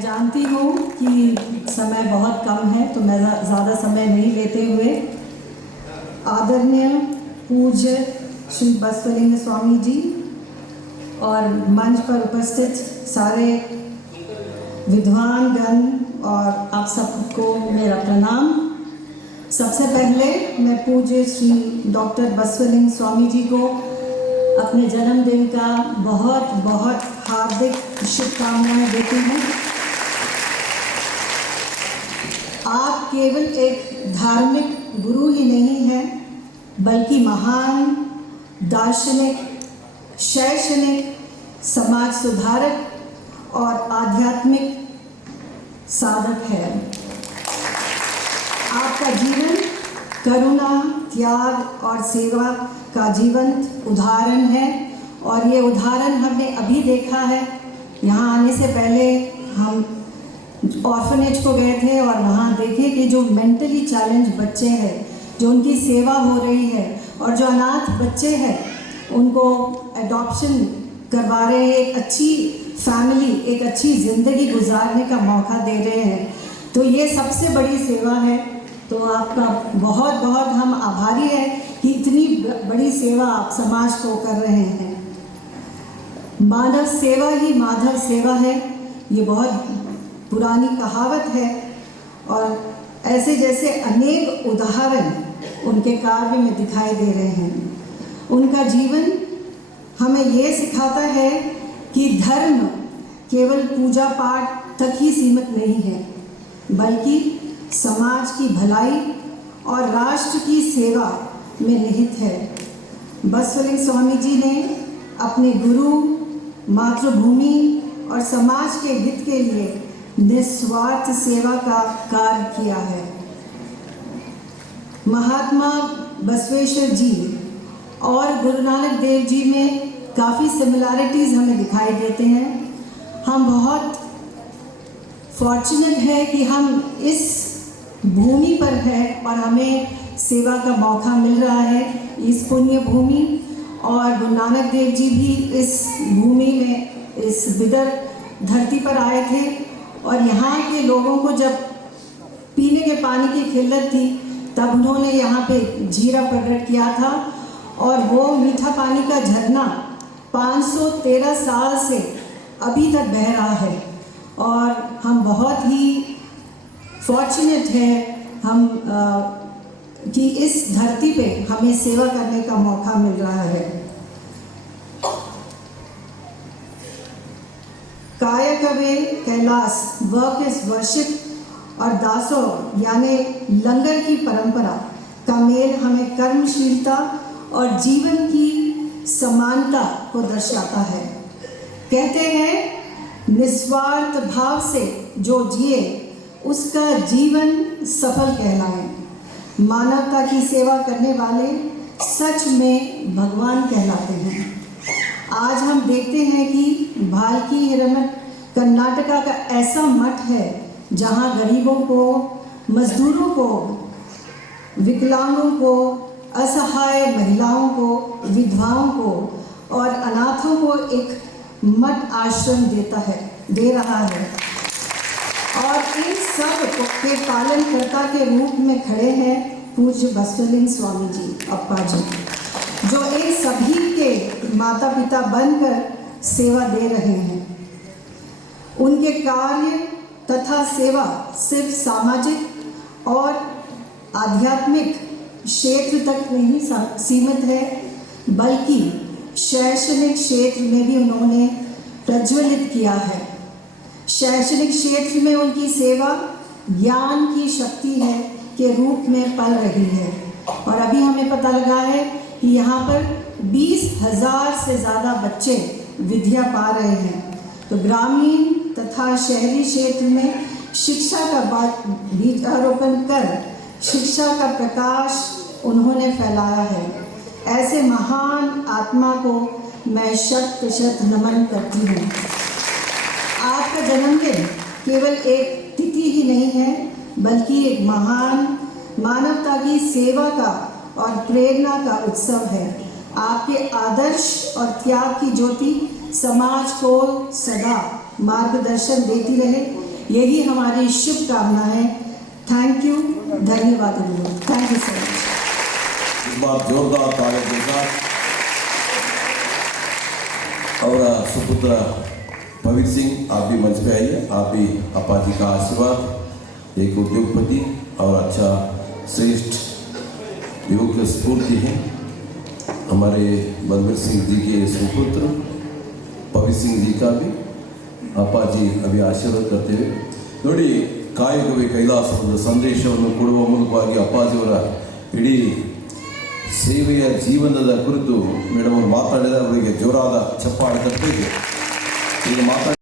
मैं जानती हूँ कि समय बहुत कम है, तो मैं ज़्यादा समय नहीं लेते हुए आदरणीय पूज्य श्री बसवलिंग स्वामी जी और मंच पर उपस्थित सारे विद्वान गण और आप सबको मेरा प्रणाम। सबसे पहले मैं पूज्य श्री डॉक्टर बसवलिंग स्वामी जी को अपने जन्मदिन का बहुत बहुत हार्दिक शुभकामनाएं देती हूँ। आप केवल एक धार्मिक गुरु ही नहीं हैं, बल्कि महान दार्शनिक, शैक्षणिक, समाज सुधारक और आध्यात्मिक साधक है। आपका जीवन करुणा, त्याग और सेवा का जीवंत उदाहरण है और ये उदाहरण हमने अभी देखा है। यहाँ आने से पहले हम ऑर्फनेज को गए थे और वहाँ देखे कि जो मेंटली चैलेंज बच्चे हैं, जो उनकी सेवा हो रही है और जो अनाथ बच्चे हैं उनको एडॉप्शन करवा रहे हैं, एक अच्छी फैमिली, एक अच्छी ज़िंदगी गुजारने का मौका दे रहे हैं। तो ये सबसे बड़ी सेवा है। तो आपका बहुत बहुत हम आभारी हैं कि इतनी बड़ी सेवा आप समाज को कर रहे हैं। मानव सेवा ही माधव सेवा है, ये बहुत पुरानी कहावत है और ऐसे जैसे अनेक उदाहरण उनके कार्य में दिखाई दे रहे हैं। उनका जीवन हमें ये सिखाता है कि धर्म केवल पूजा पाठ तक ही सीमित नहीं है, बल्कि समाज की भलाई और राष्ट्र की सेवा में निहित है। बसवलिंग स्वामी जी ने अपने गुरु, मातृभूमि और समाज के हित के लिए निस्वार्थ सेवा का कार्य किया है। महात्मा बसवेश्वर जी और गुरु नानक देव जी में काफ़ी सिमिलैरिटीज़ हमें दिखाई देते हैं। हम बहुत फॉर्चुनेट है कि हम इस भूमि पर हैं और हमें सेवा का मौका मिल रहा है, इस पुण्य भूमि। और गुरु नानक देव जी भी इस भूमि में, इस बिदर धरती पर आए थे और यहाँ के लोगों को जब पीने के पानी की किल्लत थी तब उन्होंने यहाँ पे जीरा प्रकट किया था और वो मीठा पानी का झरना 513 साल से अभी तक बह रहा है। और हम बहुत ही फॉर्चुनेट हैं हम कि इस धरती पे हमें सेवा करने का मौका मिल रहा है। कायकवे कैलाश, वर्क इज वर्शिप और दासो यानी लंगर की परंपरा का मेल हमें कर्मशीलता और जीवन की समानता को दर्शाता है। कहते हैं निस्वार्थ भाव से जो जिए उसका जीवन सफल कहलाए। मानवता की सेवा करने वाले सच में भगवान कहलाते हैं। आज हम देखते हैं कि भालकी हिरमठ कर्नाटका का ऐसा मठ है जहां गरीबों को, मजदूरों को, विकलांगों को, असहाय महिलाओं को, विधवाओं को और अनाथों को एक मठ आश्रम दे रहा है। और इन सब के पालनकर्ता के रूप में खड़े हैं पूज्य बसवलिंग स्वामी जी, अप्पा जी, जो इन सभी के माता पिता बनकर सेवा दे रहे हैं। उनके कार्य तथा सेवा सिर्फ सामाजिक और आध्यात्मिक क्षेत्र तक नहीं सीमित है, बल्कि शैक्षणिक क्षेत्र में भी उन्होंने प्रज्वलित किया है। शैक्षणिक क्षेत्र में उनकी सेवा ज्ञान की शक्ति है के रूप में पल रही है और अभी हमें पता लगा है कि यहाँ पर 20,000 से ज़्यादा बच्चे विद्या पा रहे हैं। तो ग्रामीण तथा शहरी क्षेत्र में शिक्षा का बीजारोपण कर शिक्षा का प्रकाश उन्होंने फैलाया है। ऐसे महान आत्मा को मैं शत प्रतिशत नमन करती हूँ। आपका जन्मदिन केवल एक तिथि ही नहीं है, बल्कि एक महान मानवता की सेवा का और प्रेरणा का उत्सव है। आपके आदर्श और त्याग की ज्योति समाज को सदा मार्गदर्शन देती रहे। यही हमारी शुभकामना है। थैंक यू, धन्यवाद। Thank you so much. इस बार जोरदार तालियों के साथ और सुपुत्र पवित्र सिंह, आप भी मंच पे आइए। आप भी अपा जी का आशीर्वाद, एक उद्योगपति और अच्छा श्रेष्ठ युवक की स्फूर्ति है। हमारे बलबीर सिंह जी के सुपुत्र पवित्र सिंह जी का भी अपा जी अभी आशीर्वाद करते हुए ನೋಡಿ, ಕಾಯಕವೇ ಕೈಲಾಸದ ಸಂದೇಶವನ್ನು ಕೊಡುವ ಮೂಲಕವಾಗಿ ಅಪ್ಪಾಜಿಯವರ ಇಡೀ ಸೇವೆಯ ಜೀವನದ ಕುರಿತು ಮೇಡಮ್ ಅವರು ಮಾತಾಡಿದ ಅವರಿಗೆ ಜೋರಾದ ಚಪ್ಪಾಳೆ ತಟ್ಟಬೇಕು. ಈಗ ಮಾತಾಡಿ